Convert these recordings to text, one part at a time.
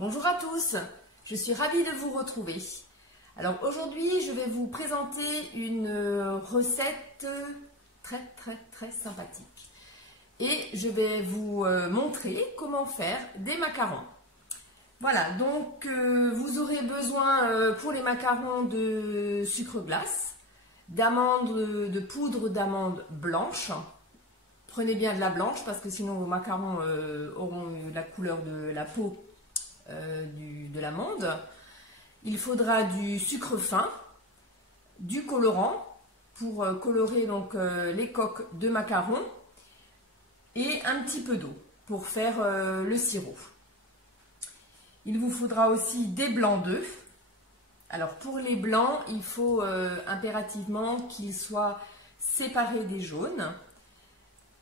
Bonjour à tous, je suis ravie de vous retrouver. Alors aujourd'hui, je vais vous présenter une recette très sympathique. Et je vais vous montrer comment faire des macarons. Voilà, donc vous aurez besoin pour les macarons de sucre glace, d'amandes, de poudre d'amandes blanches. Prenez bien de la blanche parce que sinon vos macarons auront la couleur de la peau de l'amande. Il faudra du sucre fin, du colorant pour colorer donc les coques de macarons et un petit peu d'eau pour faire le sirop. Il vous faudra aussi des blancs d'œufs. Alors pour les blancs, il faut impérativement qu'ils soient séparés des jaunes.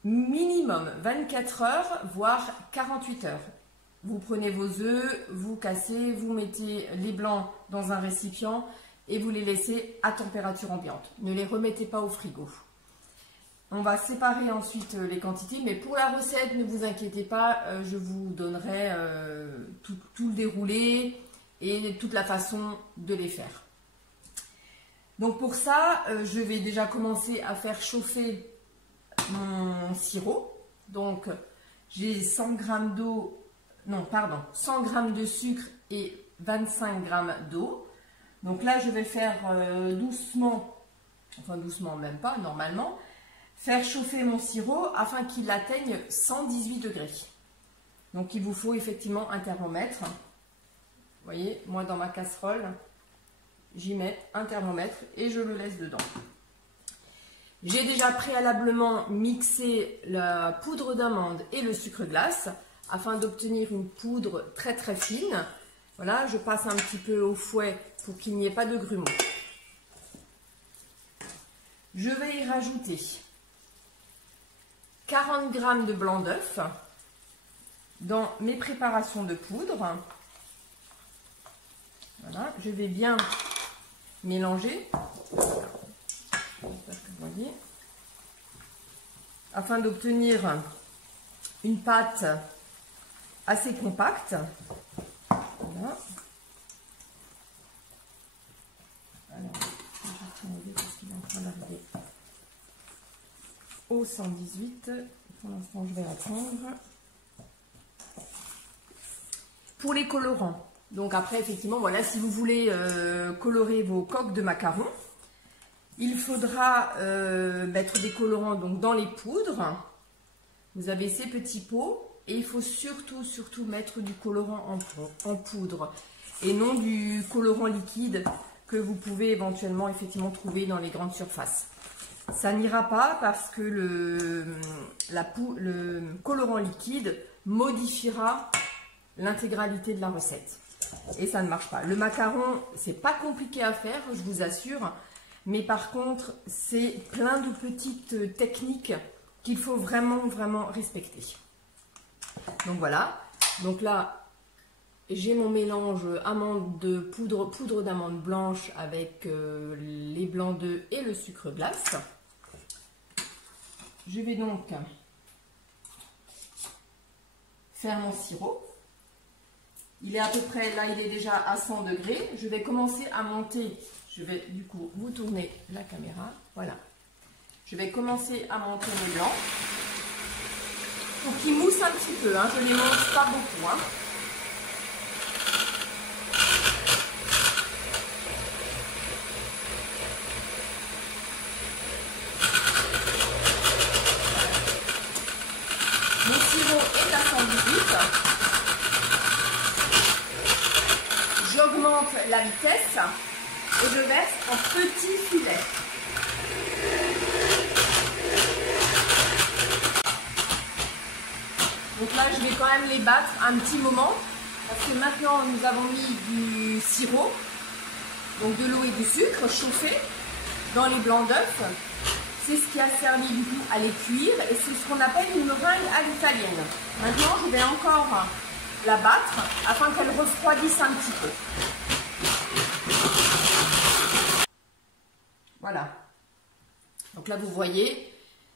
Minimum 24 heures, voire 48 heures. Vous prenez vos œufs, vous cassez, vous mettez les blancs dans un récipient et vous les laissez à température ambiante. Ne les remettez pas au frigo. On va séparer ensuite les quantités, mais pour la recette, ne vous inquiétez pas, je vous donnerai tout le déroulé et toute la façon de les faire. Donc pour ça, je vais déjà commencer à faire chauffer mon sirop. Donc j'ai 100 g d'eau, non pardon, 100 g de sucre et 25 g d'eau. Donc là je vais faire doucement, enfin doucement même pas, normalement, faire chauffer mon sirop afin qu'il atteigne 118 degrés. Donc il vous faut effectivement un thermomètre. Vous voyez, moi dans ma casserole, j'y mets un thermomètre et je le laisse dedans. J'ai déjà préalablement mixé la poudre d'amande et le sucre glace afin d'obtenir une poudre très fine. Voilà, je passe un petit peu au fouet pour qu'il n'y ait pas de grumeaux. Je vais y rajouter 40 g de blanc d'œuf dans mes préparations de poudre. Voilà, je vais bien mélanger. Vous voyez, afin d'obtenir une pâte assez compacte. Voilà. Alors, je vais enlever parce qu'il est en train d'arriver au 118. Pour l'instant, je vais attendre. Pour les colorants, donc après, effectivement, voilà, si vous voulez colorer vos coques de macarons, il faudra mettre des colorants donc dans les poudres. Vous avez ces petits pots et il faut surtout mettre du colorant en poudre et non du colorant liquide que vous pouvez éventuellement effectivement trouver dans les grandes surfaces. Ça n'ira pas parce que le colorant liquide modifiera l'intégralité de la recette et ça ne marche pas. Le macaron, c'est pas compliqué à faire, je vous assure. Mais par contre, c'est plein de petites techniques qu'il faut vraiment respecter. Donc voilà. Donc là, j'ai mon mélange amande de poudre d'amande blanche avec les blancs d'œufs et le sucre glace. Je vais donc faire mon sirop. Il est à peu près, là il est déjà à 100 degrés. Je vais commencer à monter. Je vais du coup vous tourner la caméra. Voilà. Je vais commencer à monter mes blancs. Pour qu'ils moussent un petit peu. Hein. Je ne les monte pas beaucoup. Hein. Mon sirop est à 118. J'augmente la vitesse. Et je verse en petits filets. Donc là, je vais quand même les battre un petit moment. Parce que maintenant, nous avons mis du sirop, donc de l'eau et du sucre chauffé dans les blancs d'œufs. C'est ce qui a servi du coup à les cuire. Et c'est ce qu'on appelle une meringue à l'italienne. Maintenant, je vais encore la battre afin qu'elle refroidisse un petit peu. Voilà. Donc là, vous voyez.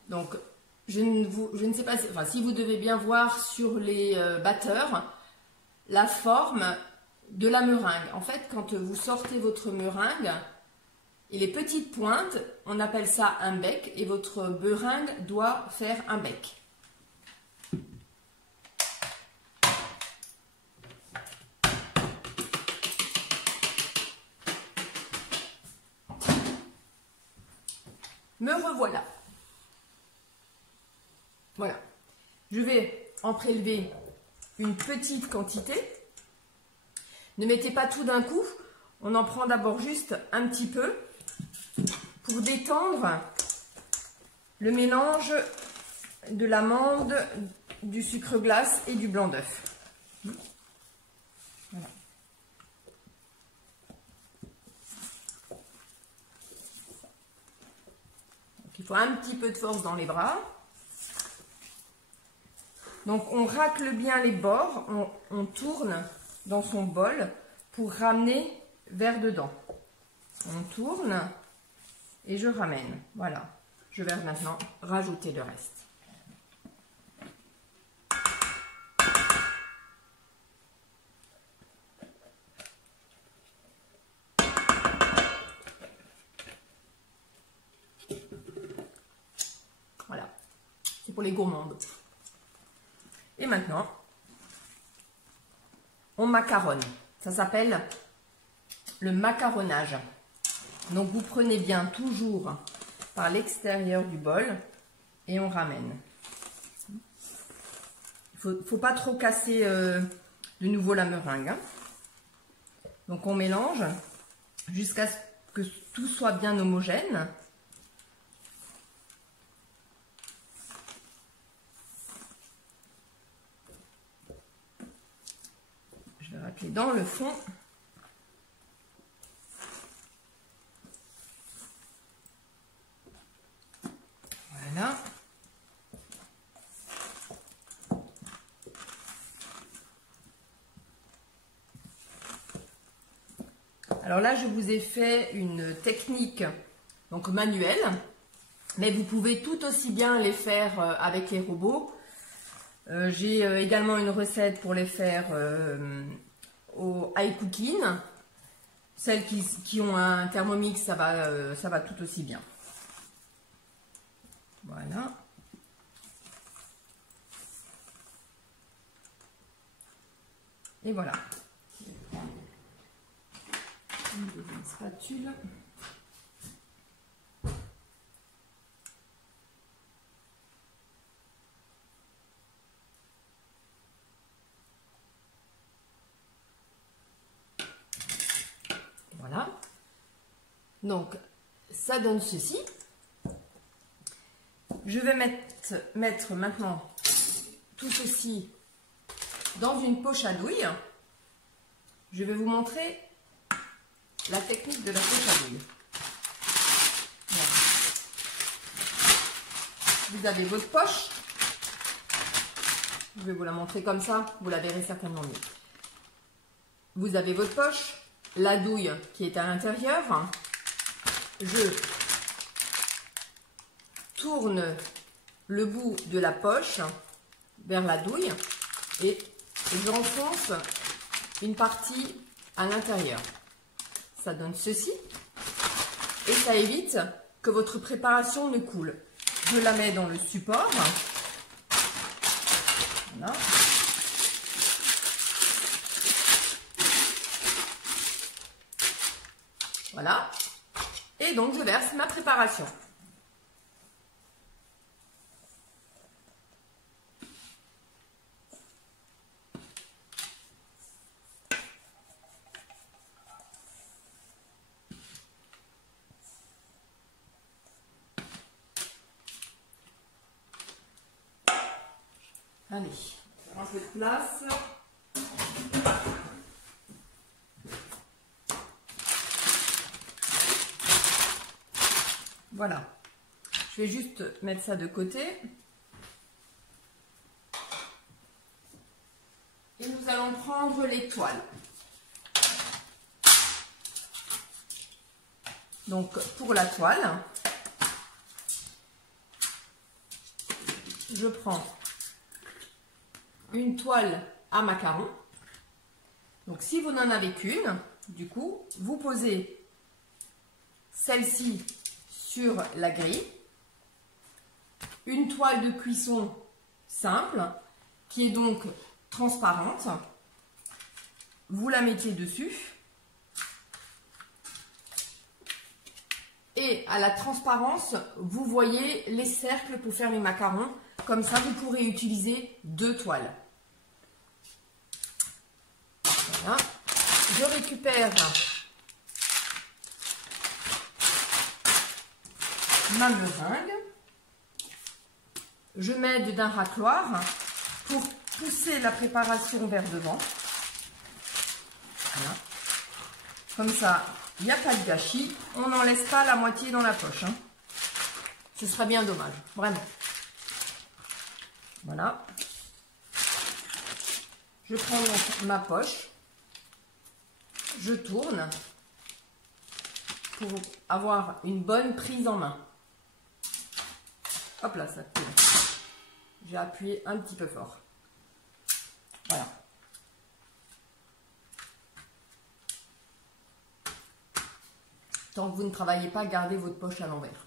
Donc, je ne sais pas, enfin, si vous devez bien voir sur les batteurs, la forme de la meringue. En fait, quand vous sortez votre meringue, et les petites pointes, on appelle ça un bec, et votre meringue doit faire un bec. Me revoilà. Voilà. Je vais en prélever une petite quantité. Ne mettez pas tout d'un coup. On en prend d'abord juste un petit peu pour détendre le mélange de l'amande, du sucre glace et du blanc d'œuf. Voilà. Donc, il faut un petit peu de force dans les bras. Donc on racle bien les bords, on tourne dans son bol pour ramener vers dedans. On tourne et je ramène. Voilà. Je vais maintenant rajouter le reste. Voilà. C'est pour les gourmandes. Et maintenant, on macaronne. Ça s'appelle le macaronnage. Donc vous prenez bien toujours par l'extérieur du bol et on ramène. Il faut pas trop casser de nouveau la meringue. Hein. Donc on mélange jusqu'à ce que tout soit bien homogène. Je vais racler dans le fond. Voilà. Alors là, je vous ai fait une technique donc manuelle, mais vous pouvez tout aussi bien les faire avec les robots. J'ai également une recette pour les faire au high cooking. Celles qui ont un Thermomix, ça va tout aussi bien. Voilà. Et voilà. Une deuxième spatule. Voilà. Donc, ça donne ceci. Je vais mettre maintenant tout ceci dans une poche à douille. Je vais vous montrer la technique de la poche à douille. Voilà. Vous avez votre poche. Je vais vous la montrer comme ça, vous la verrez certainement mieux. Vous avez votre poche, la douille qui est à l'intérieur. Je tourne le bout de la poche vers la douille et j'enfonce une partie à l'intérieur. Ça donne ceci et ça évite que votre préparation ne coule. Je la mets dans le support. Voilà. Voilà. Et donc je verse ma préparation. Allez, un peu de place. Voilà. Je vais juste mettre ça de côté. Et nous allons prendre les toiles. Donc, pour la toile, je prends une toile à macarons. Donc si vous n'en avez qu'une, du coup, vous posez celle-ci sur la grille, une toile de cuisson simple, qui est donc transparente, vous la mettez dessus, et à la transparence, vous voyez les cercles pour faire les macarons, comme ça vous pourrez utiliser 2 toiles. Voilà. Je récupère ma meringue. Je m'aide d'un racloir pour pousser la préparation vers devant. Voilà. Comme ça, il n'y a pas de gâchis. On n'en laisse pas la moitié dans la poche. Hein. Ce serait bien dommage, vraiment. Voilà. Je prends donc ma poche. Je tourne pour avoir une bonne prise en main. Hop là, ça tourne. J'ai appuyé un petit peu fort. Voilà. Tant que vous ne travaillez pas, gardez votre poche à l'envers.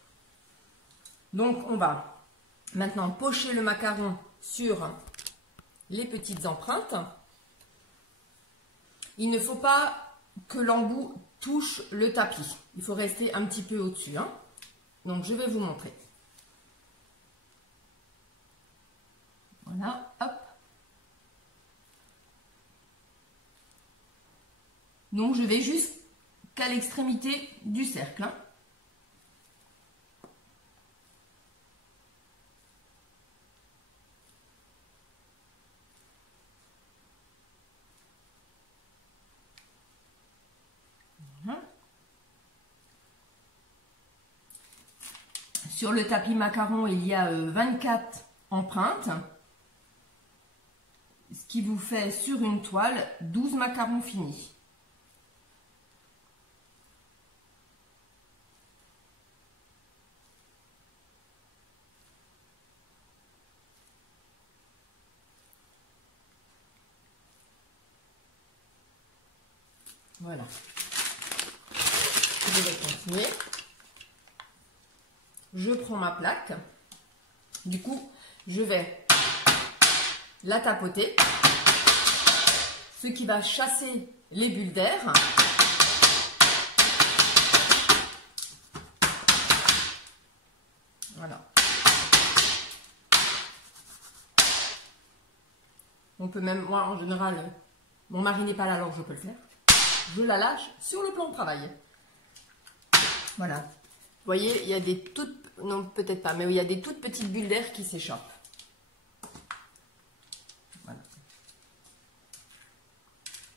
Donc, on va maintenant pocher le macaron sur les petites empreintes. Il ne faut pas que l'embout touche le tapis. Il faut rester un petit peu au-dessus. Hein. Donc, je vais vous montrer. Voilà, hop. Donc, je vais jusqu'à l'extrémité du cercle. Hein. Voilà. Sur le tapis macaron, il y a 24 empreintes. Ce qui vous fait sur une toile 12 macarons finis. Voilà. Je vais continuer. Je prends ma plaque. Du coup, je vais la tapoter, ce qui va chasser les bulles d'air. Voilà. On peut même, moi en général, mon mari n'est pas là alors je peux le faire. Je la lâche sur le plan de travail. Voilà. Vous voyez, il y a des toutes, non peut-être pas, mais il y a des toutes petites bulles d'air qui s'échappent. Voilà.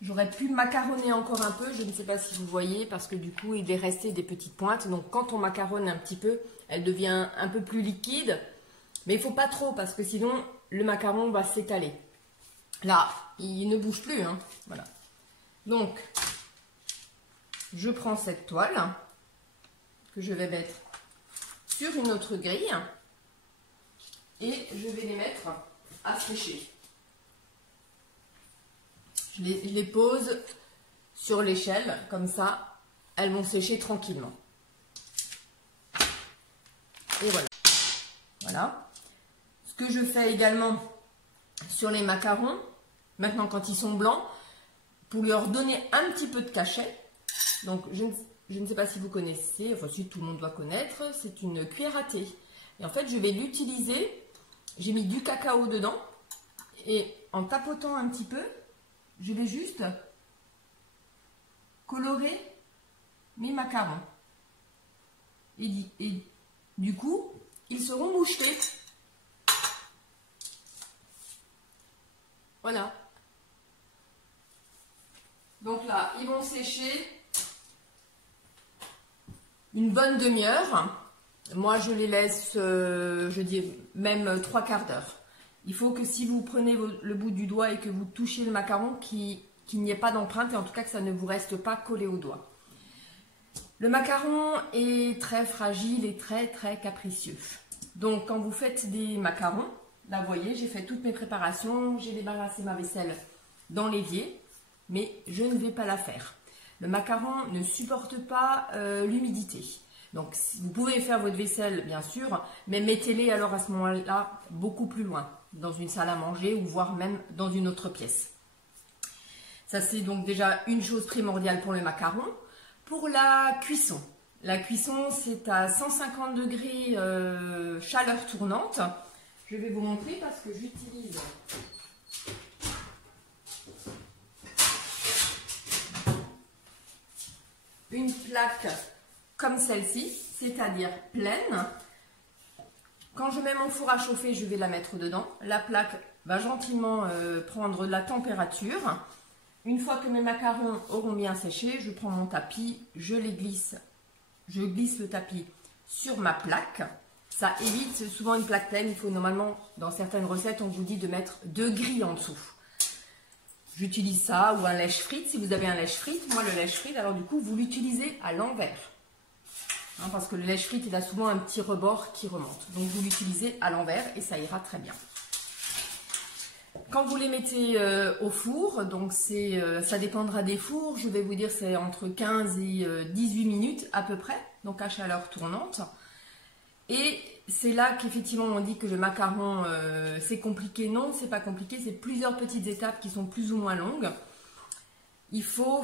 J'aurais pu macaronner encore un peu, je ne sais pas si vous voyez, parce que du coup il est resté des petites pointes. Donc quand on macaronne un petit peu, elle devient un peu plus liquide. Mais il ne faut pas trop, parce que sinon le macaron va s'étaler. Là, il ne bouge plus. Hein. Voilà. Donc, je prends cette toile que je vais mettre sur une autre grille et je vais les mettre à sécher. Je les pose sur l'échelle, comme ça, elles vont sécher tranquillement. Et voilà. Voilà. Ce que je fais également sur les macarons, maintenant quand ils sont blancs, pour leur donner un petit peu de cachet. Donc je ne sais pas si vous connaissez, enfin si tout le monde doit connaître, c'est une cuillère à thé. Et en fait je vais l'utiliser, j'ai mis du cacao dedans et en tapotant un petit peu, je vais juste colorer mes macarons. Et du coup, ils seront mouchetés. Voilà. Donc là, ils vont sécher une bonne demi-heure. Moi, je les laisse, je dis même 3/4 d'heure. Il faut que si vous prenez le bout du doigt et que vous touchez le macaron, qu'il n'y ait pas d'empreinte et en tout cas que ça ne vous reste pas collé au doigt. Le macaron est très fragile et très capricieux. Donc quand vous faites des macarons, là vous voyez, j'ai fait toutes mes préparations, j'ai débarrassé ma vaisselle dans l'évier. mais je ne vais pas la faire. Le macaron ne supporte pas l'humidité. Donc vous pouvez faire votre vaisselle bien sûr, mais mettez-les alors à ce moment-là beaucoup plus loin, dans une salle à manger ou voire même dans une autre pièce. Ça c'est donc déjà une chose primordiale pour le macaron. Pour la cuisson c'est à 150 degrés chaleur tournante. Je vais vous montrer parce que j'utilise une plaque comme celle-ci, c'est-à-dire pleine. Quand je mets mon four à chauffer, je vais la mettre dedans. La plaque va gentiment prendre de la température. Une fois que mes macarons auront bien séché, je prends mon tapis, je glisse le tapis sur ma plaque. Ça évite souvent une plaque pleine. Il faut normalement, dans certaines recettes, on vous dit de mettre 2 grilles en dessous. J'utilise ça ou un lèche-frite. Si vous avez un lèche-frite, moi le lèche-frite, alors du coup, vous l'utilisez à l'envers. Hein, parce que le lèche-frite, il a souvent un petit rebord qui remonte. Donc vous l'utilisez à l'envers et ça ira très bien. Quand vous les mettez au four, donc ça dépendra des fours, je vais vous dire c'est entre 15 et 18 minutes à peu près, donc à chaleur tournante. Et c'est là qu'effectivement on dit que le macaron c'est compliqué. Non, c'est pas compliqué, c'est plusieurs petites étapes qui sont plus ou moins longues. Il faut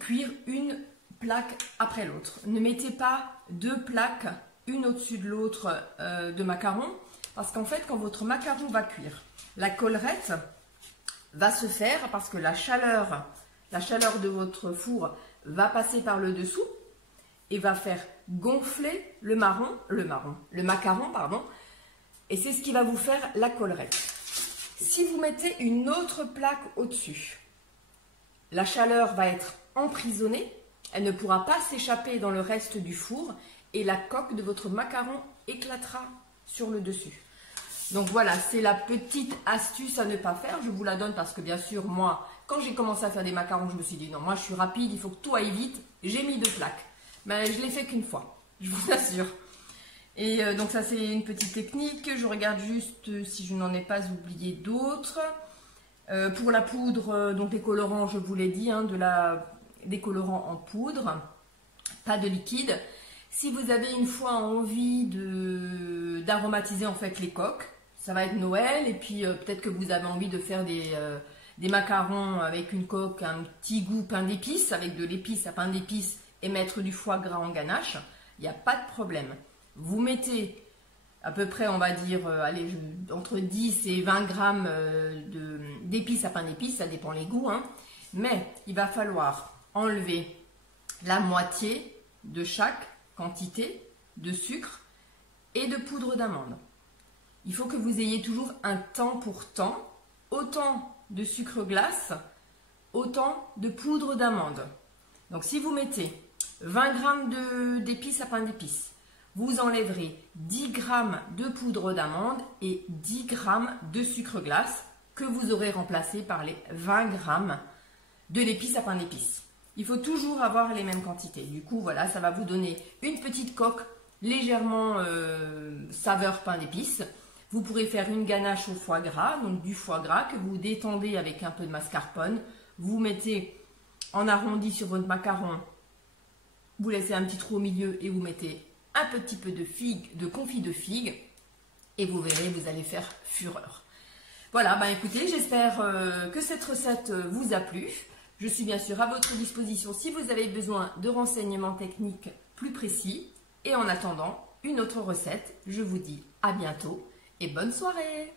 cuire une plaque après l'autre. Ne mettez pas 2 plaques, une au-dessus de l'autre de macaron, parce qu'en fait quand votre macaron va cuire, la collerette va se faire parce que la chaleur de votre four va passer par le dessous et va faire gonfler le macaron, pardon, et c'est ce qui va vous faire la collerette. Si vous mettez une autre plaque au-dessus, la chaleur va être emprisonnée, elle ne pourra pas s'échapper dans le reste du four et la coque de votre macaron éclatera sur le dessus. Donc voilà, c'est la petite astuce à ne pas faire. Je vous la donne parce que bien sûr, moi, quand j'ai commencé à faire des macarons, je me suis dit non, moi je suis rapide, il faut que tout aille vite. J'ai mis 2 plaques. Mais je l'ai fait qu'une fois, je vous assure. Et donc ça c'est une petite technique. Je regarde juste si je n'en ai pas oublié d'autres. Pour la poudre, donc les colorants, je vous l'ai dit, hein, des colorants en poudre, pas de liquide. Si vous avez une fois envie d'aromatiser en fait les coques, ça va être Noël et puis peut-être que vous avez envie de faire des macarons avec une coque, un petit goût pain d'épices, avec de l'épice à pain d'épices et mettre du foie gras en ganache, il n'y a pas de problème. Vous mettez à peu près, on va dire, entre 10 et 20 grammes d'épices à pain d'épices, ça dépend les goûts, hein. Mais il va falloir enlever la moitié de chaque quantité de sucre et de poudre d'amande. Il faut que vous ayez toujours un temps pour temps, autant de sucre glace, autant de poudre d'amande. Donc si vous mettez 20 g d'épices à pain d'épices, vous enlèverez 10 g de poudre d'amande et 10 g de sucre glace que vous aurez remplacé par les 20 g de l'épice à pain d'épices. Il faut toujours avoir les mêmes quantités. Du coup, voilà, ça va vous donner une petite coque légèrement saveur pain d'épices. Vous pourrez faire une ganache au foie gras, donc du foie gras que vous détendez avec un peu de mascarpone. Vous mettez en arrondi sur votre macaron, vous laissez un petit trou au milieu et vous mettez un petit peu de confit de figue et vous verrez, vous allez faire fureur. Voilà, ben écoutez, j'espère que cette recette vous a plu. Je suis bien sûr à votre disposition si vous avez besoin de renseignements techniques plus précis. Et en attendant une autre recette, je vous dis à bientôt et bonne soirée!